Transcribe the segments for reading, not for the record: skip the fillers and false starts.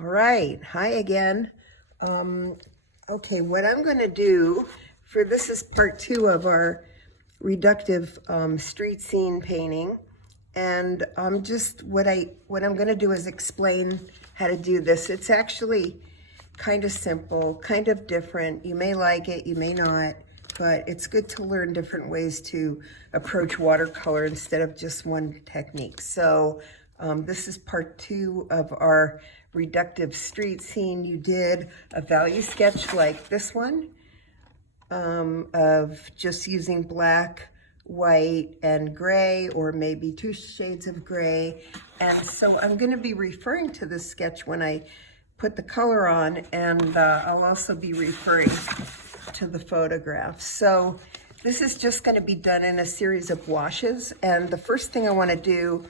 All right, hi again. Okay, what I'm going to do for this is part 2 of our reductive street scene painting, and just what I'm going to do is explain how to do this. It's actually kind of simple, kind of different. You may like it, you may not, but it's good to learn different ways to approach watercolor instead of just one technique. So this is part 2 of our reductive street scene. You did a value sketch like this one of just using black, white, and gray, or maybe 2 shades of gray. And so I'm going to be referring to this sketch when I put the color on, and I'll also be referring to the photograph. So this is just going to be done in a series of washes, and the first thing I want to do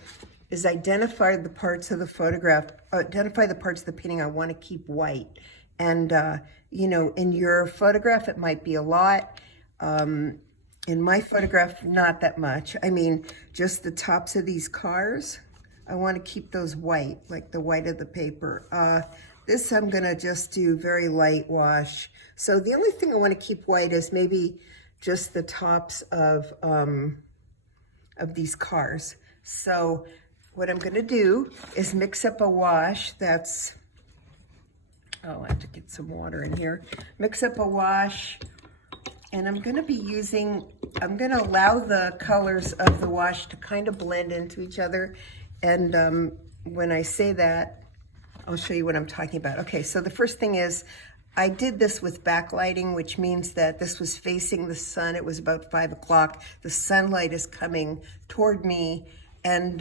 is identify the parts of the photograph, identify the parts of the painting I want to keep white. And, you know, in your photograph, it might be a lot. In my photograph, not that much. I mean, just the tops of these cars, I want to keep those white, like the white of the paper. This I'm going to just do very light wash. So the only thing I want to keep white is maybe just the tops of these cars. So what I'm going to do is mix up a wash that's, oh, I have to get some water in here. Mix up a wash, and I'm going to be using, I'm going to allow the colors of the wash to kind of blend into each other. And when I say that, I'll show you what I'm talking about. Okay, so the first thing is, I did this with backlighting, which means that this was facing the sun. It was about 5 o'clock. The sunlight is coming toward me, and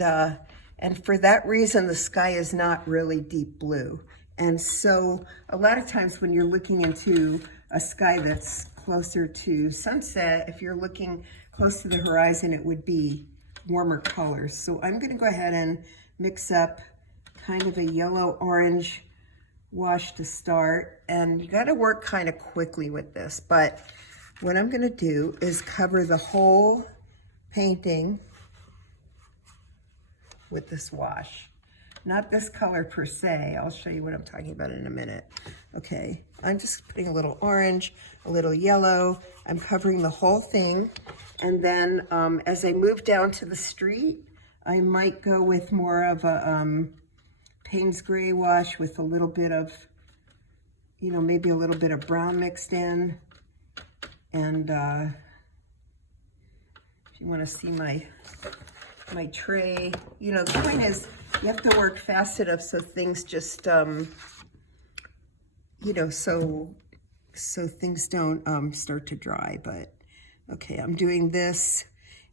for that reason, the sky is not really deep blue. And so a lot of times when you're looking into a sky that's closer to sunset, if you're looking close to the horizon, it would be warmer colors. So I'm going to go ahead and mix up kind of a yellow-orange wash to start. And you got to work kind of quickly with this. But what I'm going to do is cover the whole painting with this wash. Not this color per se. I'll show you what I'm talking about in a minute. Okay, I'm just putting a little orange, a little yellow. I'm covering the whole thing. And then as I move down to the street, I might go with more of a Payne's gray wash with a little bit of, you know, maybe a little bit of brown mixed in. And if you want to see my tray, you know, the point is you have to work fast enough so things just, you know, so things don't start to dry. But okay, I'm doing this,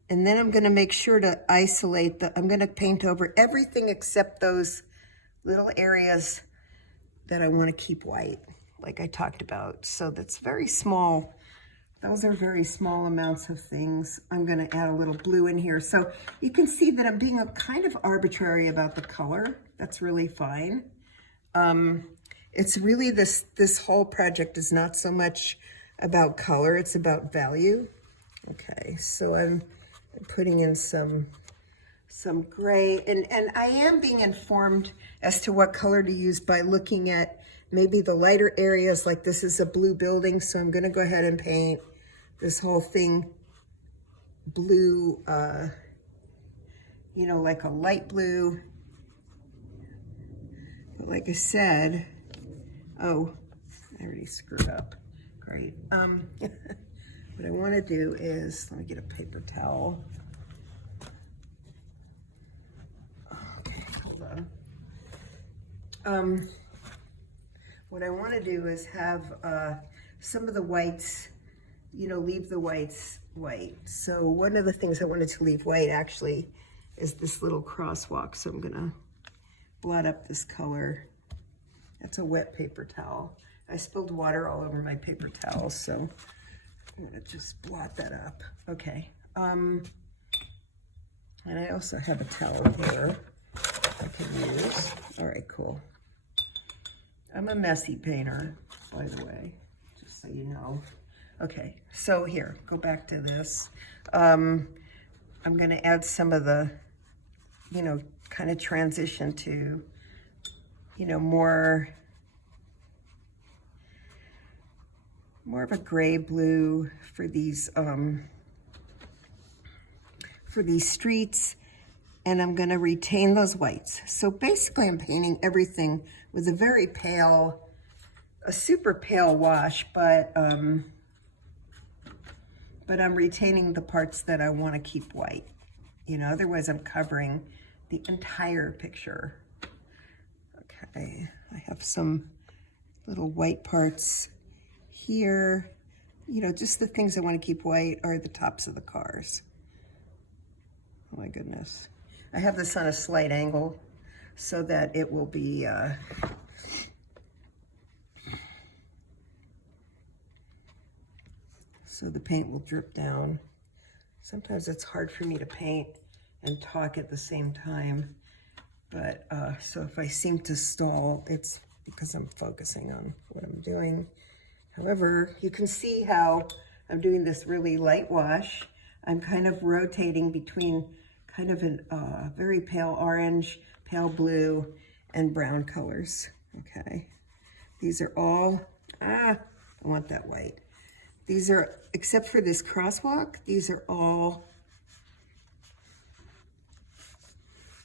and then I'm going to make sure to isolate I'm going to paint over everything except those little areas that I want to keep white, like I talked about. So that's very small. Those are very small amounts of things. I'm going to add a little blue in here. So you can see that I'm being kind of arbitrary about the color. That's really fine. It's really this whole project is not so much about color, it's about value. Okay, so I'm putting in some gray, and I am being informed as to what color to use by looking at maybe the lighter areas. Like this is a blue building, so I'm going to go ahead and paint this whole thing blue, you know, like a light blue. But like I said, oh, I already screwed up. Great. What I want to do is, let me get a paper towel. Okay, hold on. What I want to do is have some of the whites, you know, leave the whites white. So one of the things I wanted to leave white actually is this little crosswalk. So I'm going to blot up this color. That's a wet paper towel. I spilled water all over my paper towel, so I'm going to just blot that up. Okay. And I also have a towel here I can use. All right, cool. I'm a messy painter, by the way, just so you know. Okay, so here, go back to this. I'm going to add some of the, you know, kind of transition to you know, more of a gray blue for these streets, and I'm gonna retain those whites. So basically I'm painting everything with a very pale, a super pale wash, but I'm retaining the parts that I wanna keep white. You know, otherwise I'm covering the entire picture. Okay, I have some little white parts here. You know, just the things I want to keep white are the tops of the cars. Oh my goodness. I have this on a slight angle so that it will be so the paint will drip down. Sometimes it's hard for me to paint and talk at the same time, but so if I seem to stall, it's because I'm focusing on what I'm doing. However, you can see how I'm doing this really light wash. I'm kind of rotating between kind of a very pale orange, pale blue, and brown colors. Okay, these are all, I want that white. These are, except for this crosswalk, these are all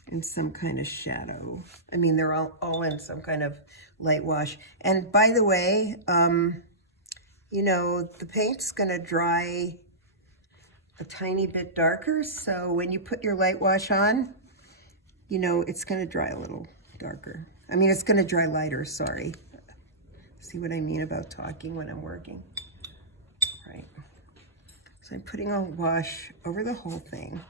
in some kind of shadow. I mean, they're all in some kind of light wash. And by the way, you know, the paint's gonna dry a tiny bit darker, so when you put your light wash on, you know, it's gonna dry a little darker. I mean, it's gonna dry lighter, sorry. See what I mean about talking when I'm working? Right. So I'm putting a wash over the whole thing.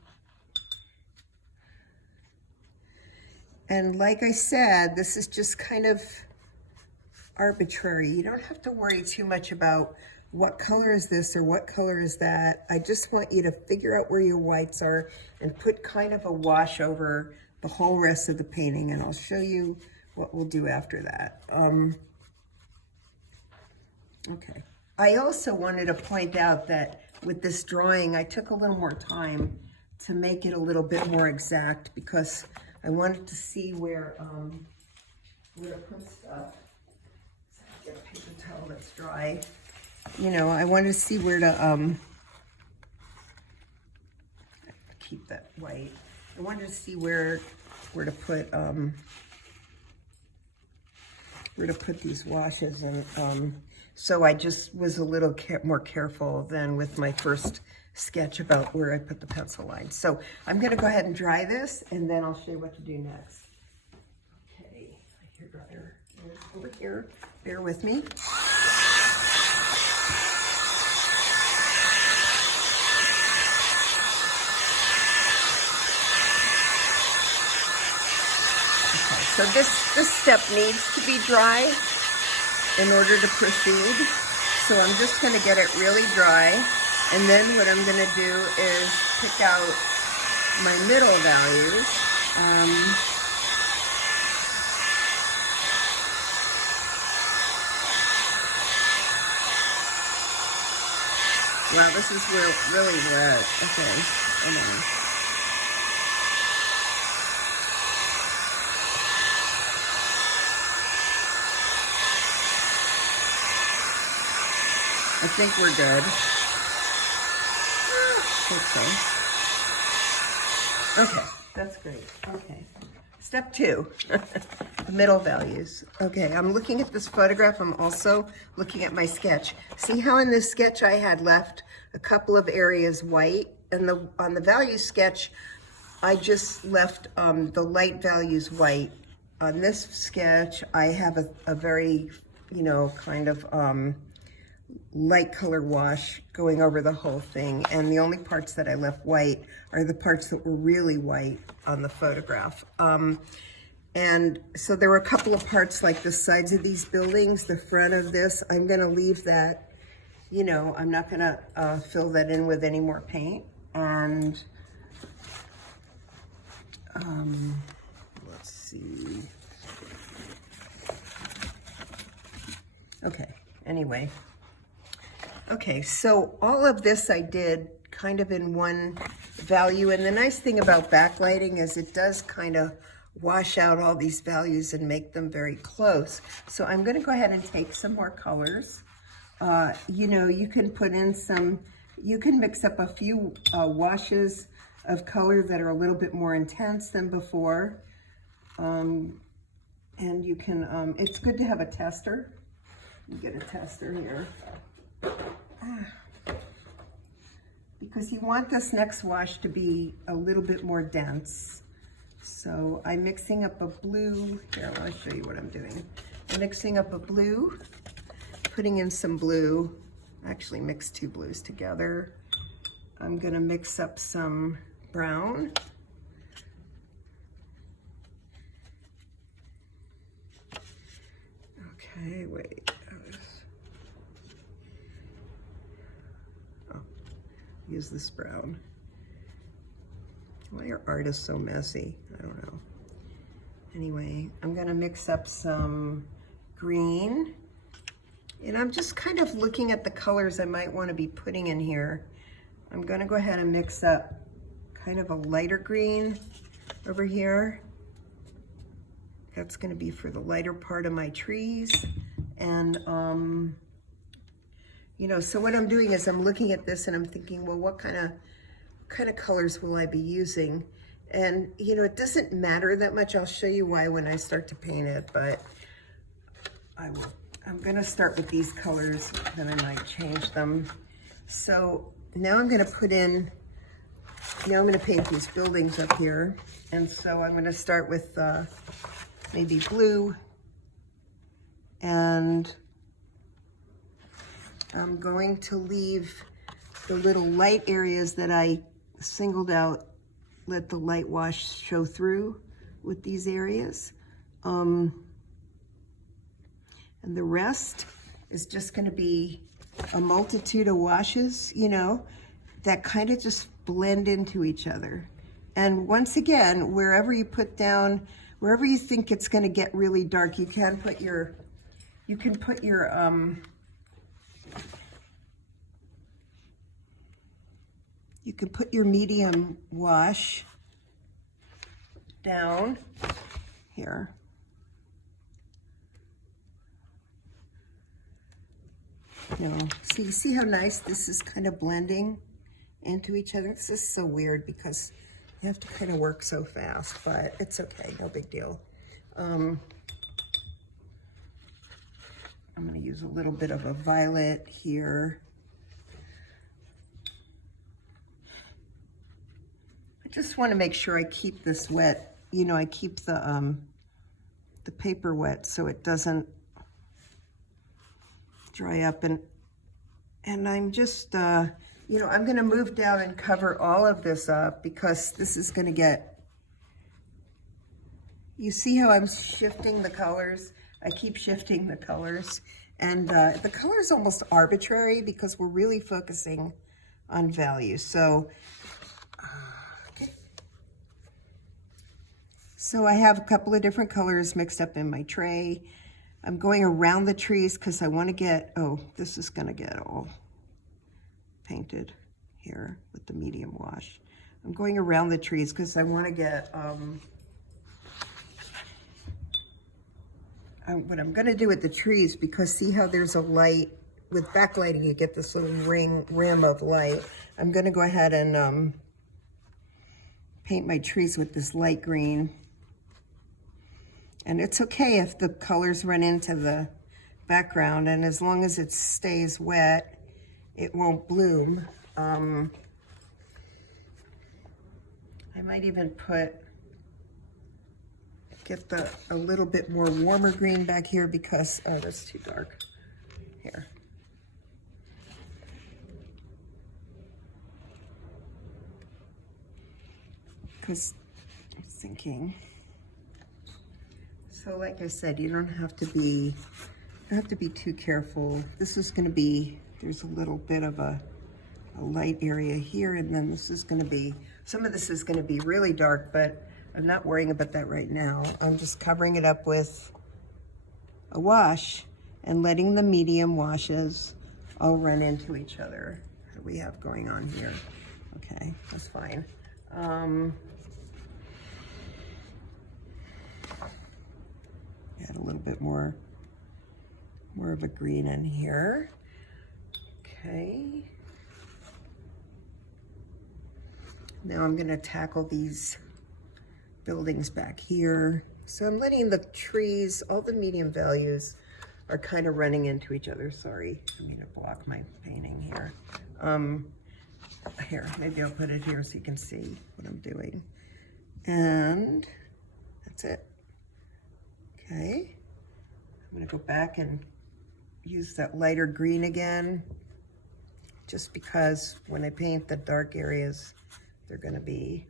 And like I said, this is just kind of arbitrary. You don't have to worry too much about what color is this or what color is that. I just want you to figure out where your whites are and put kind of a wash over the whole rest of the painting, and I'll show you what we'll do after that. Okay. I also wanted to point out that with this drawing, I took a little more time to make it a little bit more exact because I wanted to see where to put stuff. So I get a paper towel that's dry. You know, I wanted to see where to keep that white. I wanted to see where to put these washes, and so I just was a little more careful than with my first sketch about where I put the pencil lines. So I'm going to go ahead and dry this, and then I'll show you what to do next. Okay, my hairdryer is over here. Bear with me. So this step needs to be dry in order to proceed. So I'm just going to get it really dry. And then what I'm going to do is pick out my middle values. Wow, this is really wet. Okay, hold on. I think we're good. Okay, that's great. Okay, step 2, the middle values. Okay, I'm looking at this photograph. I'm also looking at my sketch. See how in this sketch I had left a couple of areas white, and on the value sketch, I just left the light values white. On this sketch, I have a very, you know, kind of light color wash going over the whole thing, and the only parts that I left white are the parts that were really white on the photograph. And so there were a couple of parts like the sides of these buildings, the front of this. I'm going to leave that, you know, I'm not going to fill that in with any more paint. And let's see. Okay, anyway. Okay, so all of this I did kind of in one value, and the nice thing about backlighting is it does kind of wash out all these values and make them very close. So I'm gonna go ahead and take some more colors. You know, you can put in some, you can mix up a few washes of color that are a little bit more intense than before. And you can, it's good to have a tester. You get a tester here. Because you want this next wash to be a little bit more dense. So I'm mixing up a blue. Here, I want to show you what I'm doing. I'm mixing up a blue, putting in some blue. Actually mix two blues together. I'm gonna mix up some brown. Okay, wait. Oh, use this brown. Why are artists so messy? I don't know. Anyway, I'm gonna mix up some green. And I'm just kind of looking at the colors I might want to be putting in here. I'm gonna go ahead and mix up kind of a lighter green over here. That's gonna be for the lighter part of my trees. And, you know, so what I'm doing is I'm looking at this and I'm thinking, well, what kind of colors will I be using? And, you know, it doesn't matter that much. I'll show you why when I start to paint it, but I'm gonna start with these colors, then I might change them. So now I'm gonna put in, now I'm gonna paint these buildings up here. And so I'm gonna start with maybe blue, and I'm going to leave the little light areas that I singled out, let the light wash show through with these areas. And the rest is just gonna be a multitude of washes, you know, that kind of just blend into each other. And once again, wherever you put down, wherever you think it's gonna get really dark, you can put your, medium wash down here. You know, see how nice this is kind of blending into each other? This is so weird because you have to kind of work so fast, but it's okay, no big deal. I'm gonna use a little bit of a violet here. I just want to make sure I keep this wet. You know, I keep the paper wet so it doesn't dry up. And I'm just, you know, I'm gonna move down and cover all of this up because this is gonna get, you see how I'm shifting the colors? I keep shifting the colors. And the color is almost arbitrary because we're really focusing on value. So, okay. So I have a couple of different colors mixed up in my tray. I'm going around the trees because I want to get, oh, this is going to get all painted here with the medium wash. I'm going around the trees because I want to get, what I'm going to do with the trees, because see how there's a light, with backlighting you get this little rim of light. I'm going to go ahead and paint my trees with this light green. And it's okay if the colors run into the background, and as long as it stays wet, it won't bloom. I might even get a little bit more warmer green back here because, oh, that's too dark. Here. Because I'm thinking, so like I said, you don't have to be too careful. This is going to be, there's a little bit of a light area here, and then this is going to be, some of this is going to be really dark, but I'm not worrying about that right now. I'm just covering it up with a wash and letting the medium washes all run into each other. What do we have going on here? Okay, that's fine. Add a little bit more of a green in here. Okay. Now I'm gonna tackle these buildings back here. So I'm letting the trees, all the medium values are kind of running into each other. Sorry, I mean to block my painting here. Here, maybe I'll put it here so you can see what I'm doing. And that's it. Okay, I'm gonna go back and use that lighter green again, just because when I paint the dark areas, they're gonna be,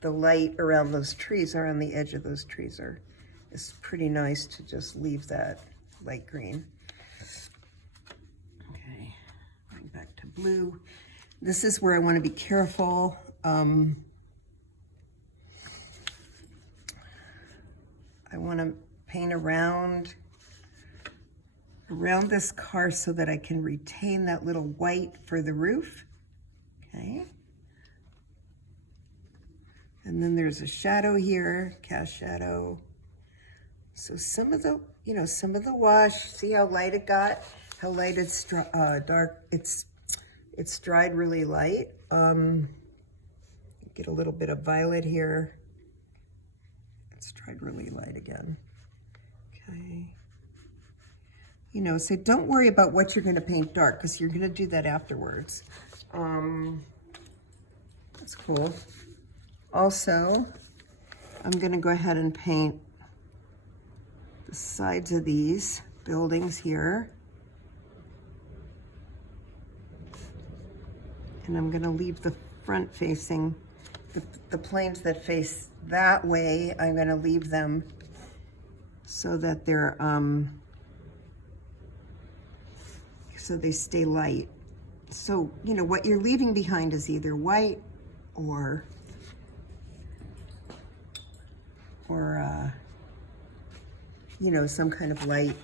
the light around those trees, around the edge of those trees is pretty nice to just leave that light green. Okay, going back to blue. This is where I wanna be careful. I wanna paint around this car so that I can retain that little white for the roof, okay? And then there's a shadow here, cast shadow. So some of the, some of the wash, see how light it got? How light it's dark, it's dried really light. Get a little bit of violet here. It's dried really light again, okay. So don't worry about what you're gonna paint dark, because you're gonna do that afterwards. That's cool. Also, I'm gonna go ahead and paint the sides of these buildings here. And I'm gonna leave the front facing, the planes that face that way, I'm gonna leave them so that they're, so they stay light. So, what you're leaving behind is either white or some kind of light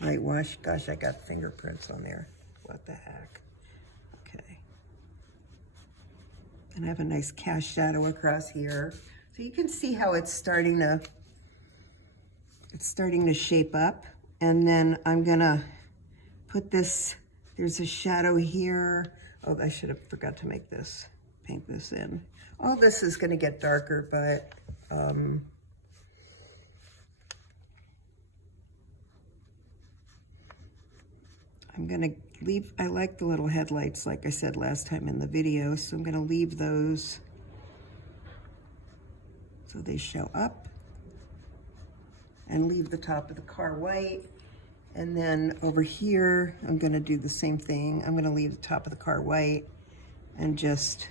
wash. Gosh, I got fingerprints on there. What the heck? Okay. And I have a nice cast shadow across here. So you can see how it's starting to shape up. And then I'm gonna put this, there's a shadow here. Oh, I should have forgot to make this, paint this in. All this is gonna get darker, but I'm gonna leave, I like the little headlights, like I said last time in the video, so I'm gonna leave those so they show up, and leave the top of the car white. And then over here, I'm gonna do the same thing. I'm gonna leave the top of the car white and just,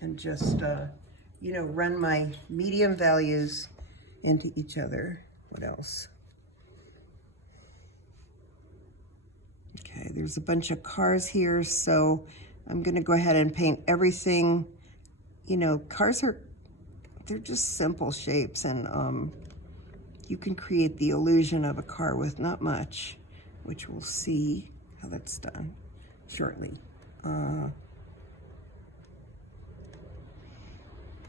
and just, run my medium values into each other. What else? Okay, there's a bunch of cars here, so I'm gonna go ahead and paint everything. Cars they're just simple shapes, and you can create the illusion of a car with not much, which we'll see how that's done shortly.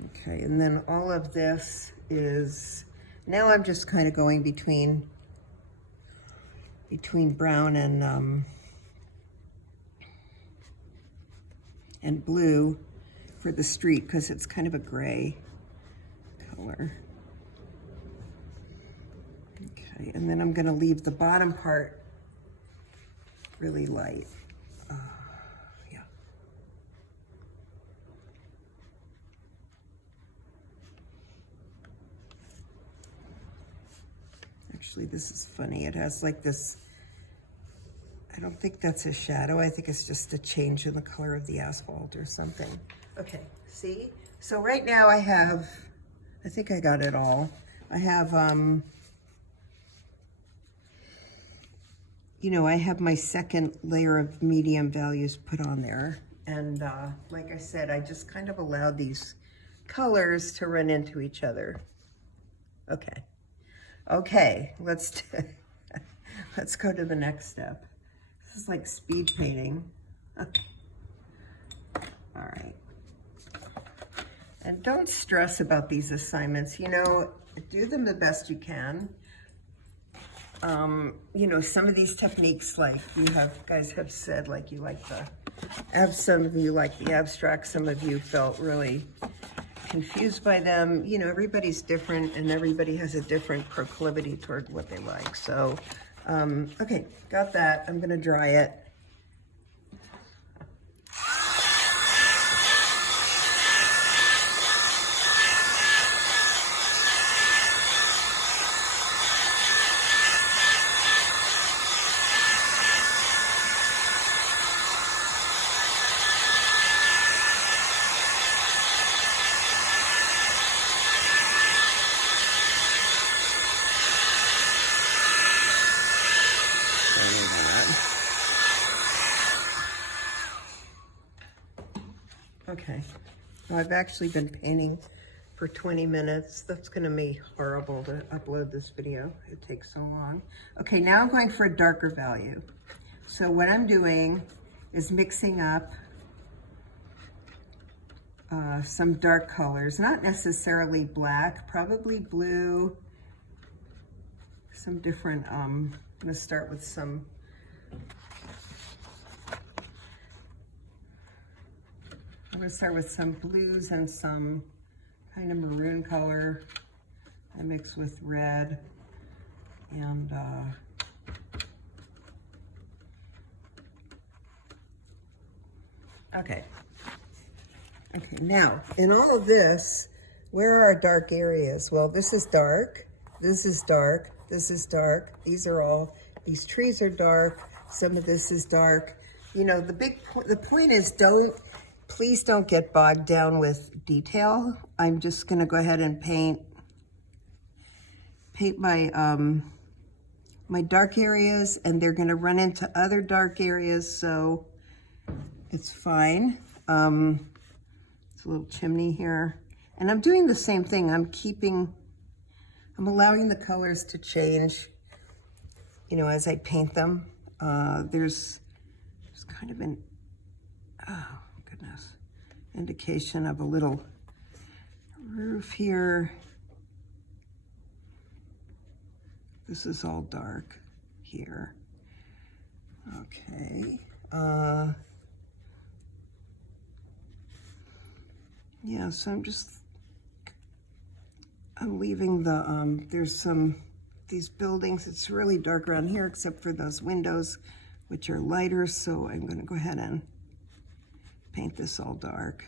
Okay, and then all of this is, now I'm just kind of going between brown and blue for the street, because it's kind of a gray color. Okay, and then I'm gonna leave the bottom part really light. Yeah. Actually, this is funny. It has like this, I don't think that's a shadow. I think it's just a change in the color of the asphalt or something. Okay, see? So right now I have, I think I got it all. I have, I have my second layer of medium values put on there. And like I said, I just kind of allowed these colors to run into each other. Okay. Okay, let's go to the next step. This is like speed painting. All right. And don't stress about these assignments, you know, do them the best you can. You know, some of these techniques, like you guys have said, like you like some of you like the abstract, some of you felt really confused by them. You know, everybody's different and everybody has a different proclivity toward what they like. So, okay, got that. I'm gonna dry it. Okay, well, I've actually been painting for 20 minutes. That's gonna be horrible to upload this video. It takes so long. Okay, now I'm going for a darker value. So what I'm doing is mixing up some dark colors, not necessarily black, probably blue, some different, I'm gonna start with some blues and some kind of maroon color. I mix with red and okay, now in all of this, where are our dark areas? Well, this is dark, this is dark, this is dark, these trees are dark, some of this is dark. You know, the point is, please don't get bogged down with detail. I'm just gonna go ahead and paint my my dark areas, and they're gonna run into other dark areas, so it's fine. It's a little chimney here. And I'm doing the same thing. I'm allowing the colors to change, you know, as I paint them. There's kind of an, oh goodness, indication of a little roof here. This is all dark here. Okay. Yeah, so I'm leaving there's these buildings, it's really dark around here except for those windows, which are lighter, so I'm gonna go ahead and paint this all dark.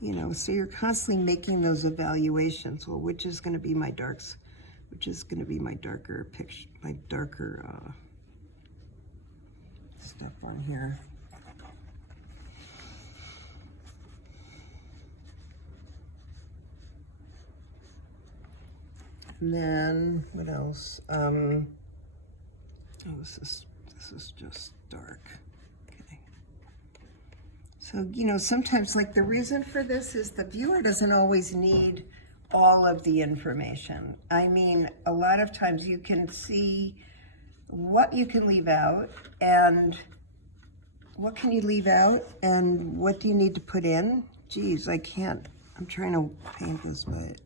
You know, so you're constantly making those evaluations. Well, which is gonna be my darks? Which is gonna be my darker picture, my darker stuff on here. And then what else? Oh, this is just dark. Okay. So, you know, sometimes, like, the reason for this is the viewer doesn't always need all of the information. I mean, a lot of times you can see what you can leave out and what can you leave out and what do you need to put in. Geez, I can't, I'm trying to paint this, but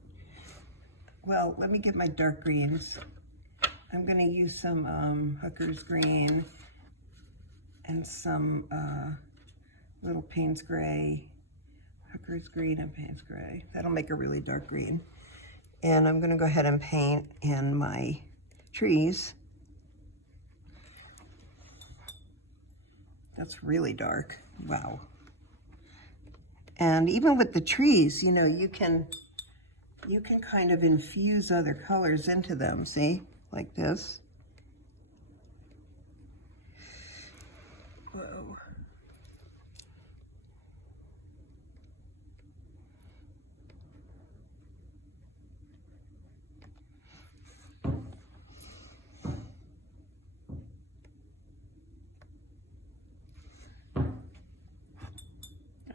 well, let me get my dark greens. I'm gonna use some Hooker's green and some little Payne's gray, Hooker's green and Payne's gray. That'll make a really dark green. And I'm gonna go ahead and paint in my trees. That's really dark, wow. And even with the trees, you know, you can kind of infuse other colors into them, see? Like this. Whoa.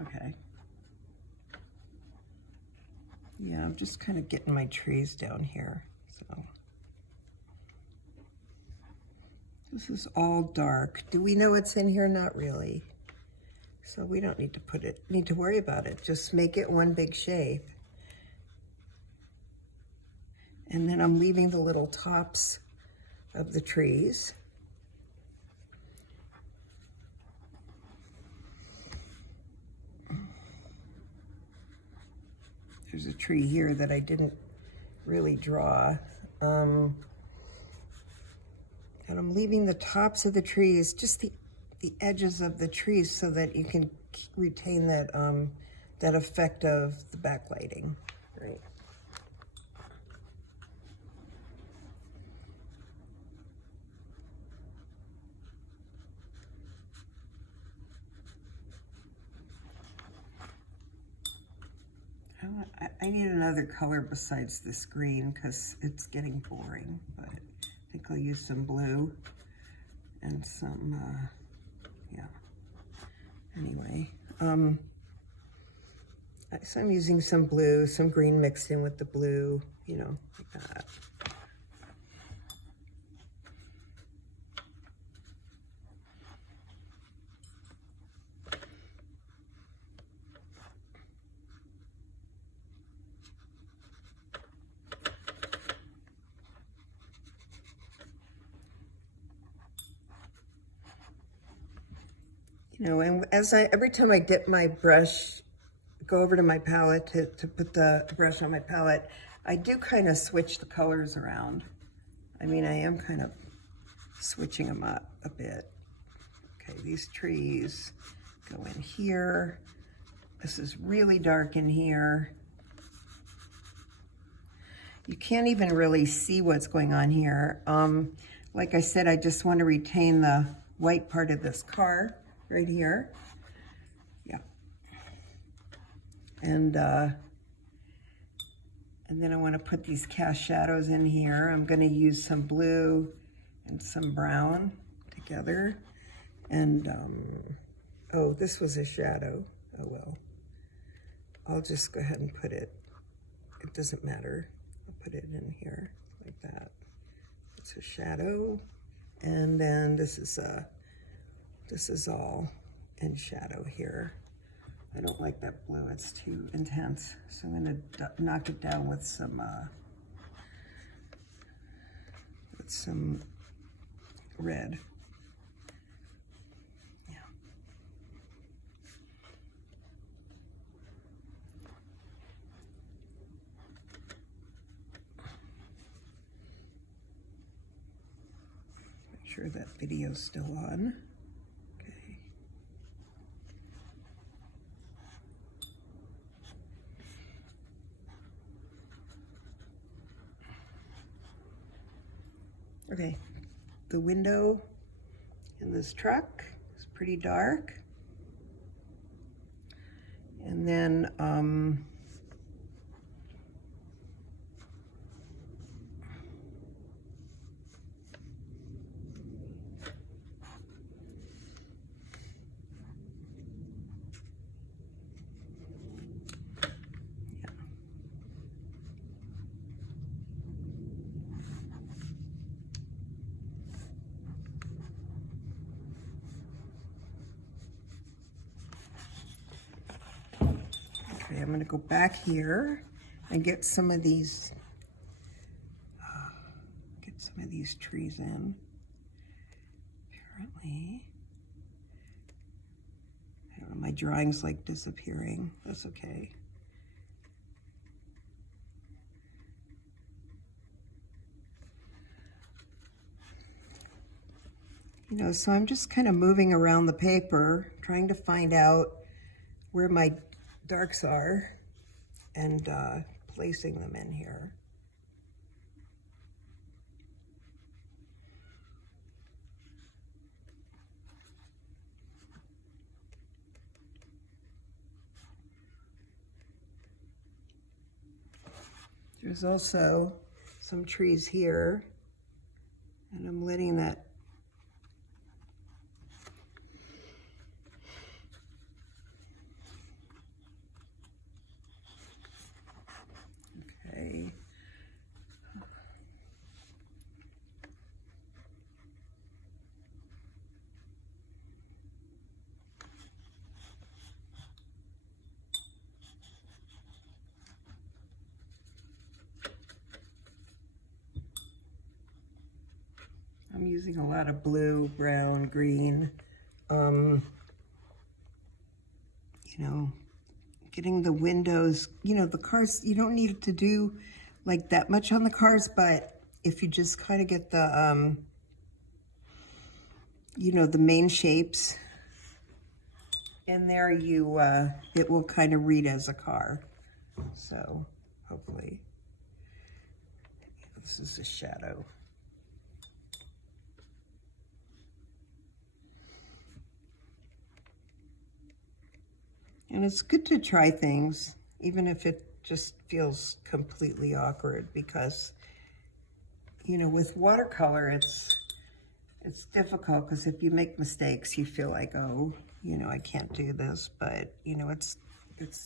Okay. Yeah, I'm just kind of getting my trees down here, so. This is all dark. Do we know what's in here? Not really. So we don't need to worry about it. Just make it one big shape. And then I'm leaving the little tops of the trees. There's a tree here that I didn't really draw. And I'm leaving the tops of the trees, just the edges of the trees, so that you can retain that, that effect of the backlighting, right? I need another color besides this green because it's getting boring, but I think I'll use some blue and some, yeah. Anyway, so I'm using some blue, some green mixed in with the blue, you know, like that. You know, and every time I dip my brush, go over to my palette to put the brush on my palette, I do kind of switch the colors around. I mean, I am kind of switching them up a bit. Okay, these trees go in here. This is really dark in here. You can't even really see what's going on here. Like I said, I just want to retain the white part of this car right here. Yeah. And then I want to put these cast shadows in here. I'm going to use some blue and some brown together. And, oh, this was a shadow. Oh, well. I'll just go ahead and put it. It doesn't matter. I'll put it in here like that. It's a shadow. And then this is all in shadow here. I don't like that blue, it's too intense. So I'm gonna knock it down with some red. Yeah. Make sure that video's still on. Okay, the window in this truck is pretty dark. And then, okay, I'm gonna go back here and get some of these trees in. Apparently, I don't know, my drawing's like disappearing. That's okay. You know, so I'm just kind of moving around the paper, trying to find out where my darks are and placing them in here. There's also some trees here, and I'm letting that okay. I'm using a lot of blue, brown, green. You know, getting the windows, you know, the cars, you don't need to do like that much on the cars, but if you just kind of get the, you know, the main shapes in there, you, it will kind of read as a car. So hopefully, this is a shadow. And it's good to try things, even if it just feels completely awkward, because, you know, with watercolor, it's difficult, because if you make mistakes, you feel like, oh, you know, I can't do this, but, you know, it's okay.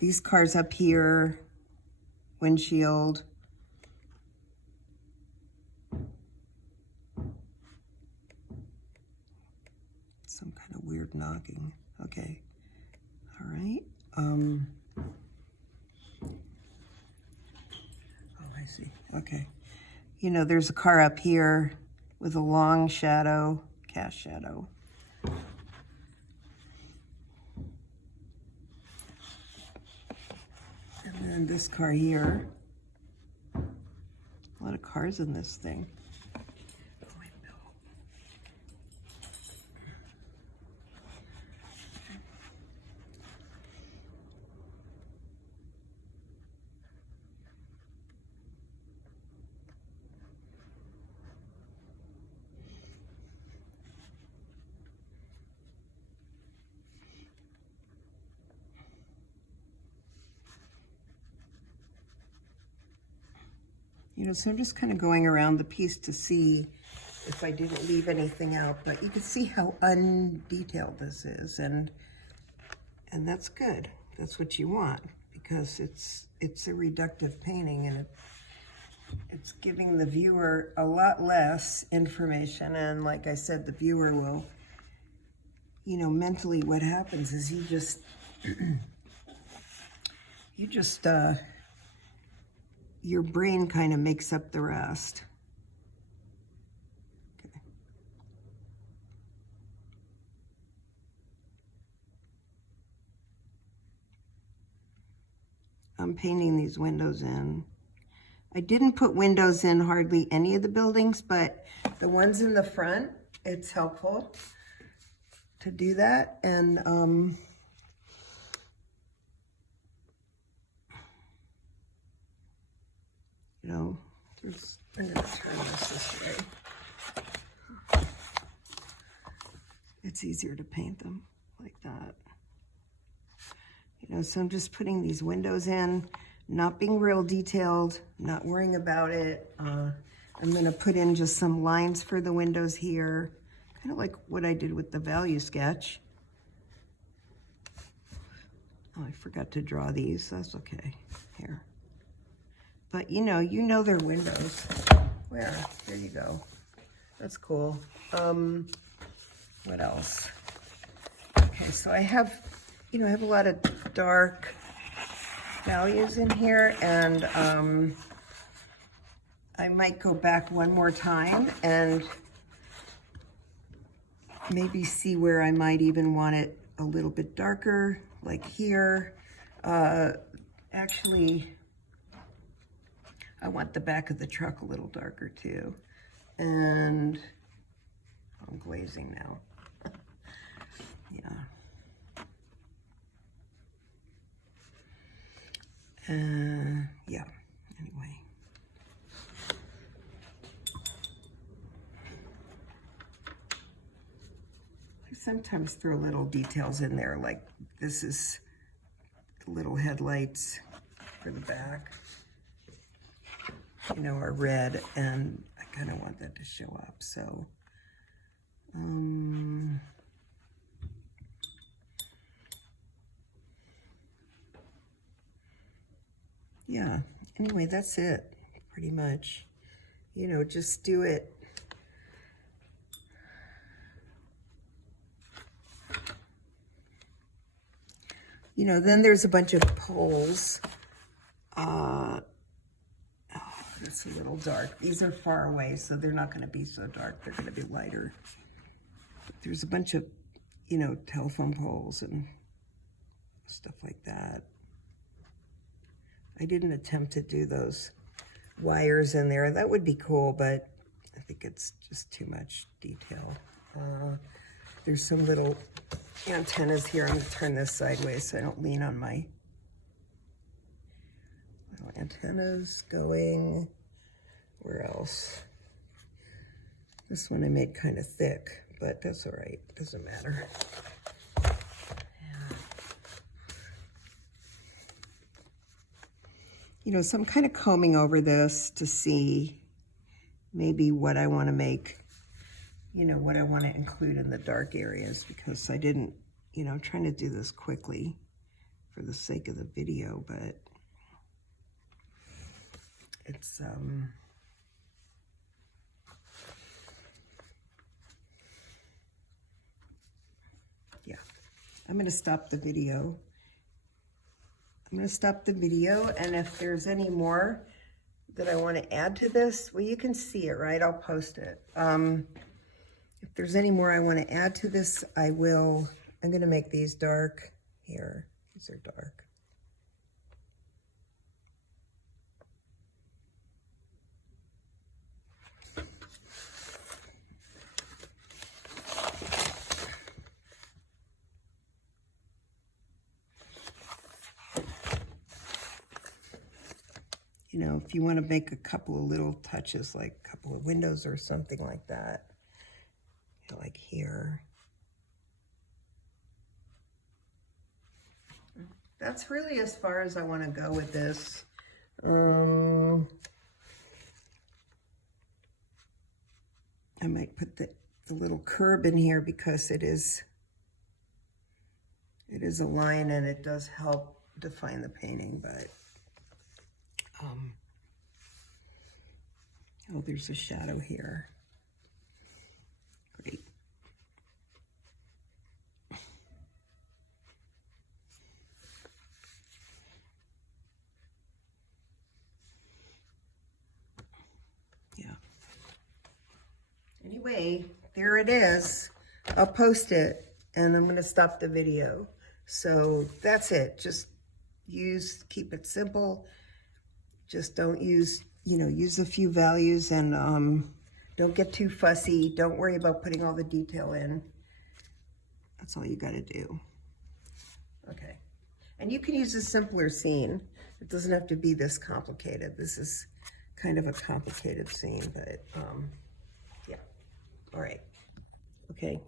These cars up here, windshield. Some kind of weird knocking. Okay. All right. Oh, I see. Okay. You know, there's a car up here with a long shadow, cast shadow. And then this car here. A lot of cars in this thing. You know, so I'm just kind of going around the piece to see if I didn't leave anything out, but you can see how undetailed this is, and that's good. That's what you want, because it's a reductive painting, and it's giving the viewer a lot less information, and like I said, the viewer will, you know, mentally what happens is you just your brain kind of makes up the rest. Okay. I'm painting these windows in. I didn't put windows in hardly any of the buildings, but the ones in the front, it's helpful to do that. And you know, I'm gonna turn this way. It's easier to paint them like that. You know, so I'm just putting these windows in, not being real detailed, not worrying about it. I'm gonna put in just some lines for the windows here, kind of like what I did with the value sketch. Oh, I forgot to draw these, that's okay, here. But you know they're windows. Where? There you go. That's cool. What else? Okay, so I have, you know, I have a lot of dark values in here, and I might go back one more time and maybe see where I might even want it a little bit darker, like here. Actually, I want the back of the truck a little darker too. And I'm glazing now. Yeah. Yeah, anyway. I sometimes throw little details in there, like this is the little headlights for the back, you know, are red, and I kind of want that to show up, so. Yeah, anyway, that's it, pretty much. You know, just do it You know, then there's a bunch of poles. Oh, that's a little dark. These are far away, so they're not going to be so dark. They're going to be lighter. But there's a bunch of, you know, telephone poles and stuff like that. I didn't attempt to do those wires in there. That would be cool, but I think it's just too much detail. There's some little antennas here. I'm going to turn this sideways so I don't lean on my little antennas going. Where else? This one I made kind of thick, but that's all right. Doesn't matter. Yeah. You know, so I'm kind of combing over this to see maybe what I want to make, you know, what I want to include in the dark areas, because I didn't, you know, I'm trying to do this quickly for the sake of the video, but it's, yeah, I'm going to stop the video. I'm going to stop the video, and if there's any more that I want to add to this, well, you can see it, right? I'll post it. If there's any more I want to add to this, I will. I'm going to make these dark here. These are dark. You know, if you want to make a couple of little touches, like a couple of windows or something like that, you know, like here. That's really as far as I want to go with this. I might put the little curb in here because it is a line and it does help define the painting, but oh, there's a shadow here. Great. Yeah. Anyway, there it is. I'll post it and I'm going to stop the video. So that's it. Just keep it simple. Just don't use, you know, use a few values and don't get too fussy. Don't worry about putting all the detail in. That's all you got to do. Okay. And you can use a simpler scene. It doesn't have to be this complicated. This is kind of a complicated scene, but yeah. All right. Okay.